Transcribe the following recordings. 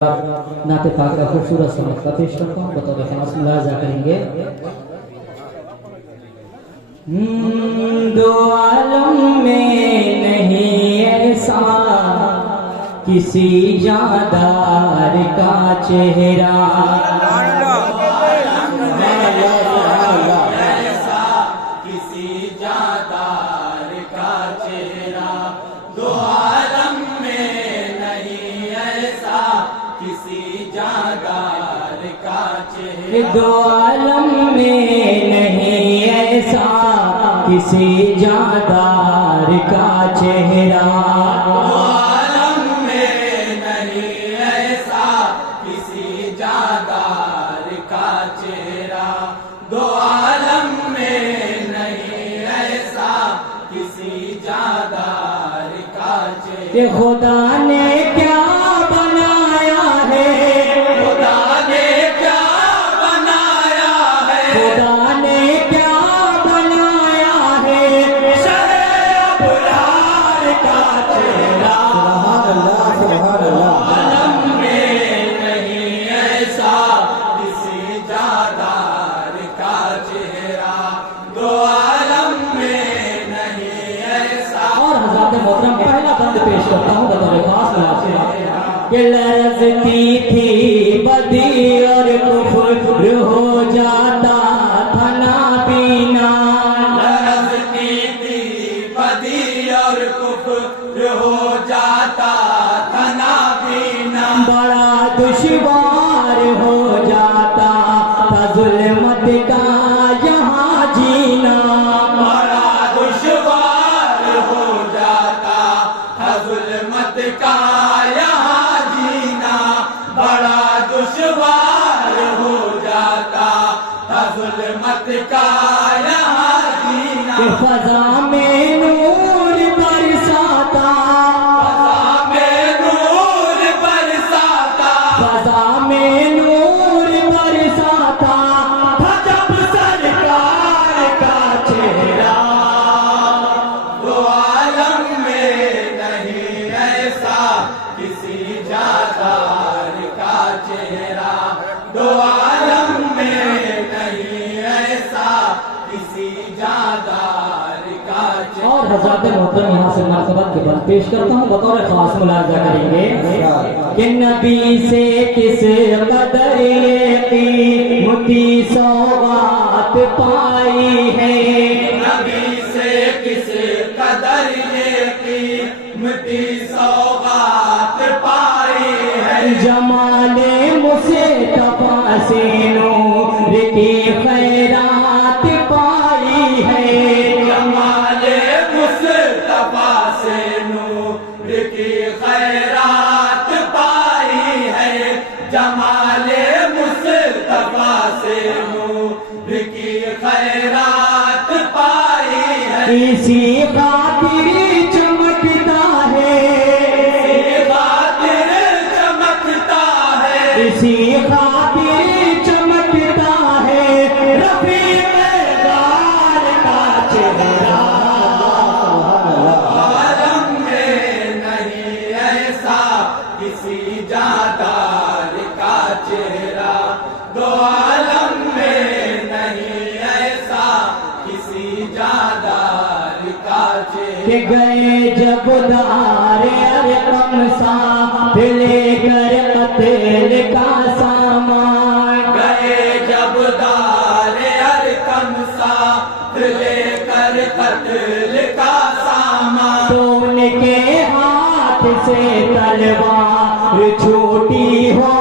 نعت پاک کا خوبصورت سمت کا پیش کرتا ہوں بطور خاص ملاحظہ کریں گے دو عالم میں نہیں ایسا کسی جاندار کا چہرہ دو عالم میں نہیں ایسا کسی جاندار کا چہرہ دو عالم میں نہیں ایسا کسی جاندار کا چہرہ دو عالم میں نہیں ایسا کسی جاندار کا چہرہ کہ خدا نے کیا بنایا ہے کہ لرزتی تھی بدی اور کفر ہو جاتا تھا نابینا لرزتی تھی بدی اور کفر ہو جاتا تھا نابینا بڑا دشوار ہو جاتا تھا ظلمت کا یہاں جینا بڑا دشوار ہو جاتا تھا ظلمت کا دشوار ہو جاتا تھا ظلمت کا یہاں جینا فضا میں نور برساتا فضا میں نور برساتا فضا میں نور برساتا تھا جب سرکار کا چہرہ دو عالم میں نہیں ایسا کسی جاندار کا چہرہ دو عالم میں نہیں ایسا کسی جاندار کا چہرہ اور حضرات محترم یہاں سے مناسبت کے بعد پیش کرتا ہوں بطور خاص ملاحظہ کریں گے کہ نبی سے کس قدر قیمتی سوغات پائی ہے نبی سے کس قدر قیمتی سوغات پائی ہے جمال مصطفیٰ سے نور کی خیرات پائی ہے جمال مصطفیٰ سے نور کی خیرات پائی ہے جمال مصطفیٰ سے نور کی خیرات پائی ہے اسی خاطر چمکتا ہے اسی خاطر چمکتا ہے رفیق دار کا چہرہ عالم میں نہیں ایسا کسی جاندار کا چہرہ دو عالم میں نہیں ایسا کسی جاندار کا چہرہ کہ گئے جب دار ارقم ساتھ لے کر قتل کا سامان گئے جب دار ارقم ساتھ لے کر قتل کا سامان تو ان کے ہاتھ سے تلوار چھوٹی ہو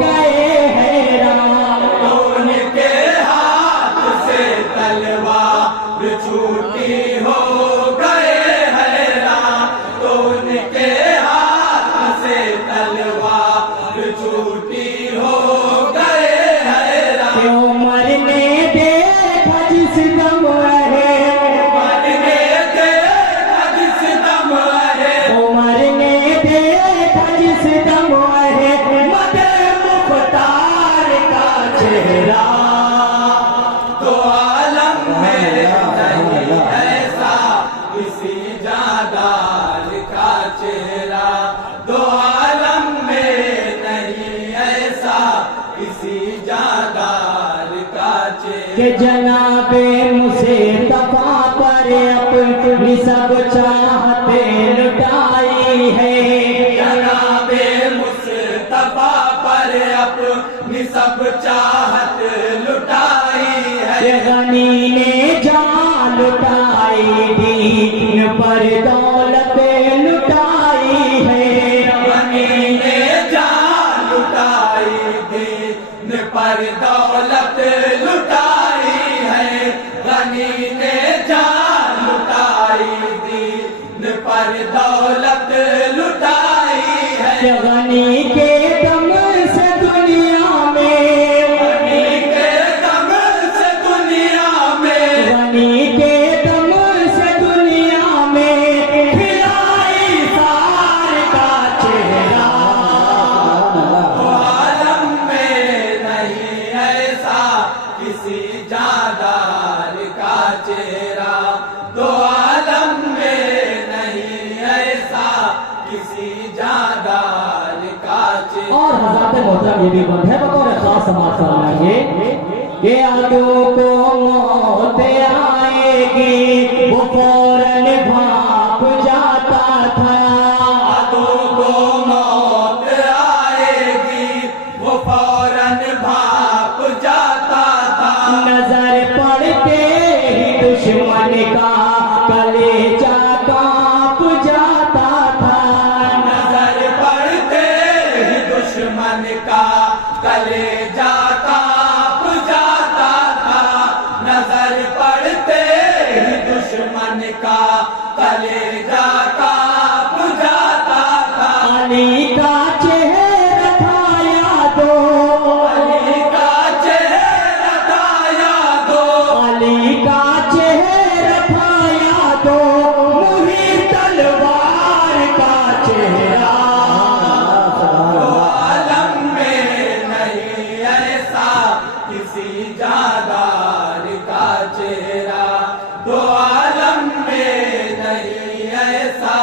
گئے حیران ان کے ہاتھ سے تلوار چھوٹی ہو گئے حیران تو ان کے ہاتھ سے تلوار چھوٹی ہو گئے حیران کہ عمر نے دیکھا جس دم ہے عمر نے دیکھا جس دم ہے عمر نے دیکھا جس دم ہے مدد مختار کا چہرہ دو عالم میں نہیں ایسا अपनी सब चाहते लुटाई है। जनाबे मुस्तफा पर अपनी सब चाहत लुटाई है। ये गनी ने जान लुटाई, दीन पर दौलत लुटाई है। गनी ने जान लुटाई, दीन पर दौलत लुटाई है। गनी ने जान लुटाई, दीन पर दौलत लुटाई है। ये गनी के दम से दुनिया में, गनी के दम से दुनिया में, गनी के दम से दुनिया में खिलाई सार का चेहरा। तो आलम में नहीं ऐसा किसी जादार का चेहरा। तो आलम में नहीं ऐसा किसी जादार का चेहरा। और हज़रात मोहतरम ये भी बंद है बतौर खास समाज फरमाएंगे कि आदों को मौत आएगी वो फौरन भाप जाता था। आदों को मौत आएगी वो फौरन भाप जाता था। नजर पड़ते ही दुश्मन का कलेजा कांप जाता था। नजर पड़ते ही दुश्मन का कलेजा कांप जाता था। नजर पड़ते ही दुश्मन का कलेजा कांप जाता था। अली का चेहरा था यादो, अली का चेहरा था यादो, अली का चेहरा था यादो, मुही तलवार का चेहरा। तो आलम में नहीं ऐसा किसी जादार का चेहरा। तो आलम में नहीं ऐसा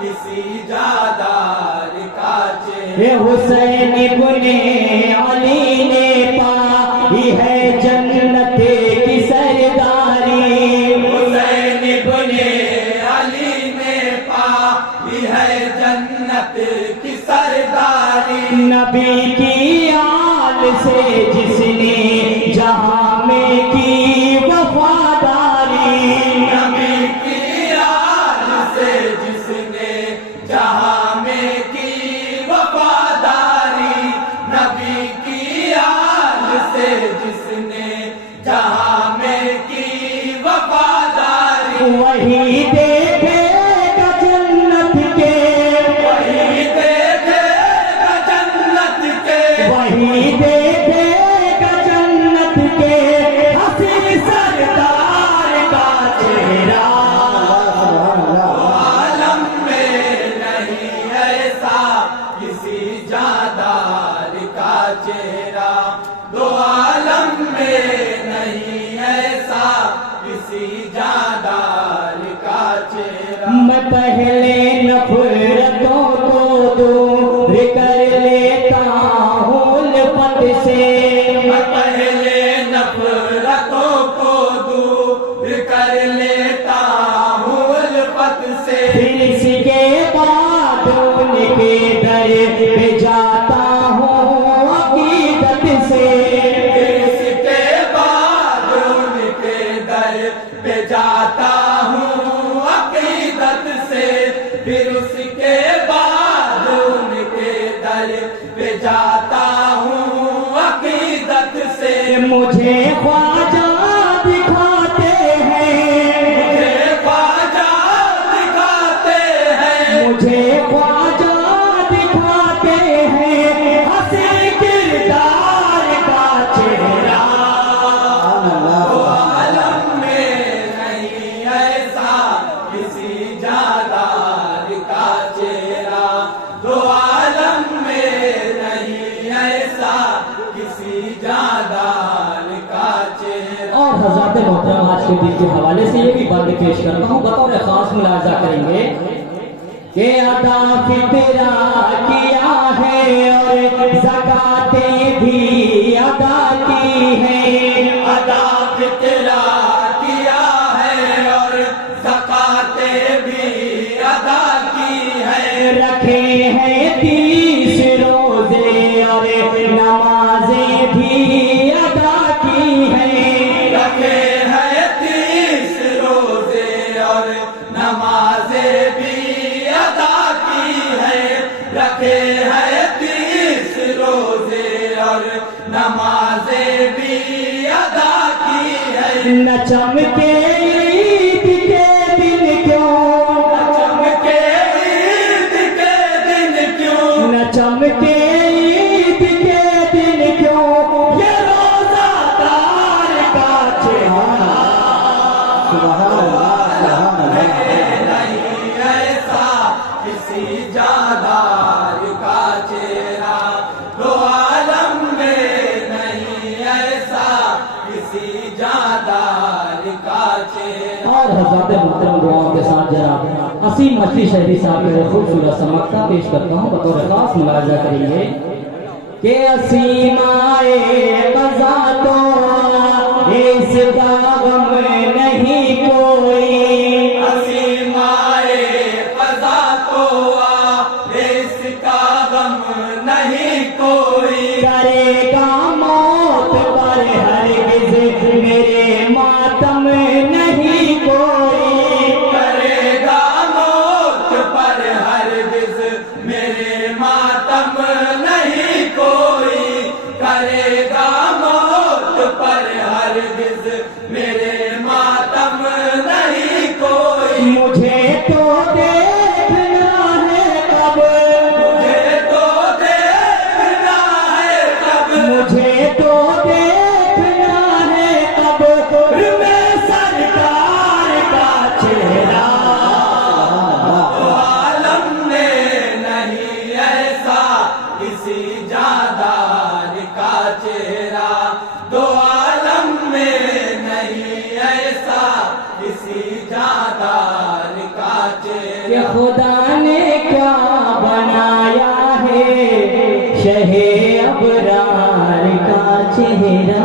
किसी जादार का चेहरा। ये हुसैन इब्ने अली ने पाई है जन्नत की सरदारी। हुसैन इब्ने अली ने पाई है जन्नत की सरदारी। नबी की आल से जिसने जहां में की वफादारी। नबी की आल से जिसने जहां में की वफादारी। नबी की आल से जिसने जहां में की वफादारी। वही देखेगा जन्नत के, वही देखेगा जन्नत के, वही देखेगा जन्नत के हसी सरदार का चेहरा। आलम में नहीं ऐसा किसी जादार का चेहरा। दो आलम में नहीं ऐसा किसी जादार का चेहरा। मैं पहले नफरतों को दूर कर लेता हूँ उल्फत से। मैं पहले नफरतों को दूर कर लेता हूँ उल्फत से। फिर इसके बाद उनके दर पे जाता हूँ अकीदत से। इसके बाद उनके दर पे जाता हूँ अकीदत से। फिर उसके बाद उनके दर पे जाता हूँ अकीदत से। मुझे ख्वाजा दिखाते हैं, मुझे ख्वाजा दिखाते हैं, मुझे ख्वाजा दिखाते हैं हंसी किरदार का चेहरा। तो आलम में नहीं ऐसा किसी जादार का चेहरा। तो आलम में नहीं ऐसा किसी जादार का चेहरा। और हज़रात मोहतरम आज के दिन के हवाले से ये भी बंद पेश करता हूँ बतौर खास मुलाजा करेंगे कि अदा फितरा किया है और ज़कातें भी अदा की है। अदा फितरा किया है और न चमके ईद के दिन क्यों, चमके ईद के दिन क्यों, न चमके ईद के दिन क्यों, ये रोज़ादार का चेहरा। नहीं ऐसा किसी जादार का चेहरा, दो आलम में नहीं ऐसा किसी जादार का चेहरा। और हज़रात मुहतरम दुआओं के साथ जनाब असीम मछली शहरी साहब के खूबसूरत सा मक्ता पेश करता हूँ, बतौर खास मुलाजा करेंगे कि असीम आए क़ज़ा तो इसका गम नहीं कोई, असीम आए क़ज़ा तो इसका गम नहीं कोई, करेगा मौत पर हरगिज़ मेरे मातम नहीं कोई, करेगा मौत पर हरगिज़ मेरे मातम नहीं कोई, करेगा मौत पर हरगिज़ मेरे मातम नहीं कोई। मुझे तो देखना है कब, मुझे तो देखना है कब, मुझे तो देखना है कब मैं सरकार का चेहरा। दो आलम में नहीं ऐसा किसी जादार का चेहरा, दो आलम में नहीं ऐसा किसी जादार का चेहरा। ये खुदा ने क्या बनाया है शहे अबरार का चेहरा।